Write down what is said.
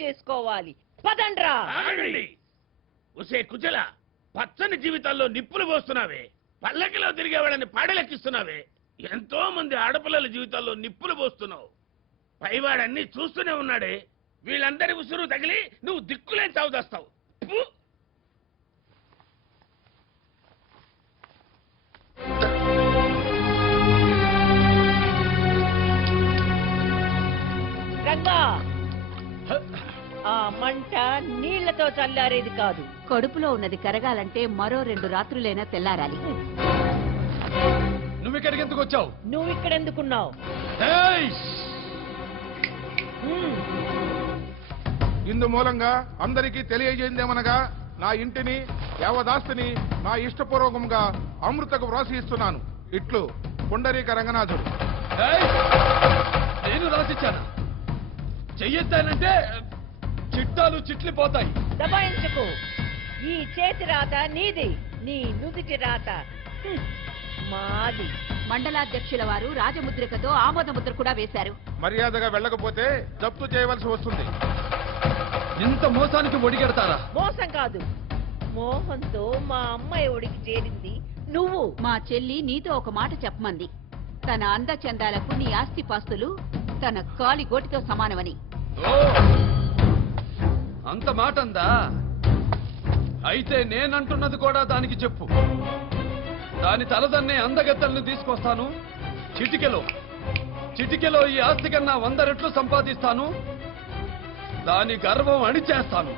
చేసుకోవాలి. పదండ్రా. ఉసే కుజల, పచ్చని జీవితాల్లో నిప్పులు పోస్తున్నావే, పల్లకిలో తిరిగేవాళ్ళని పాడలెక్కిస్తున్నావే, ఎంతో మంది ఆడపిల్లల జీవితాల్లో నిప్పులు పోస్తున్నావు. పైవాడన్నీ చూస్తూనే ఉన్నాడే, వీళ్ళందరి ఉసురు తగిలి నువ్వు దిక్కులేని చావుదాస్తావు. రంగా, ఆ మంట నీళ్లతో చల్లారేది కాదు. కడుపులో ఉన్నది కరగాలంటే మరో 2 రాత్రులైనా తెల్లారాలి. నువ్విక్కడికి ఎందుకు వచ్చావు? నువ్వు ఇక్కడెందుకున్నావు? ఇందు మూలంగా అందరికీ తెలియజేయిందేమనగా, నా ఇంటిని యావదాస్తిని నా ఇష్టపూర్వకంగా అమృతకు వ్రాసిస్తున్నాను. ఇట్లు పుండరీక రంగనాథుడు. నేను రాసిచ్చాను. చెయ్యొద్దానంటే చిట్టాలు చిట్లిపోతాయి. దబాయించుకు. ఈ చేతి రాత నీది, నీ నుదిటి రాత మాది. మండలాధ్యక్షుల వారు రాజముద్రికతో ఆమోదముద్ర కూడా వేశారు. మర్యాదగా వెళ్ళకపోతే జప్తు చేయవలసి వస్తుంది. ఇంత మోసానికి ఒడిగెడతారా? మోసం కాదు, మోహంతో మా అమ్మాయి ఒడికి చేరింది నువ్వు. మా చెల్లి నీతో ఒక మాట చెప్పమంది. తన అందచందాలకు నీ ఆస్తిపాస్తులు తన కాలి గోటితో సమానమని. అంత మాట అందా? అయితే నేనంటున్నది కూడా దానికి చెప్పు. దాని తలదన్నే అందగత్తెలను తీసుకొస్తాను. చిటికెలో ఈ ఆస్తి కన్నా 100 రెట్లు సంపాదిస్తాను. దాని గర్వం అణిచేస్తాను.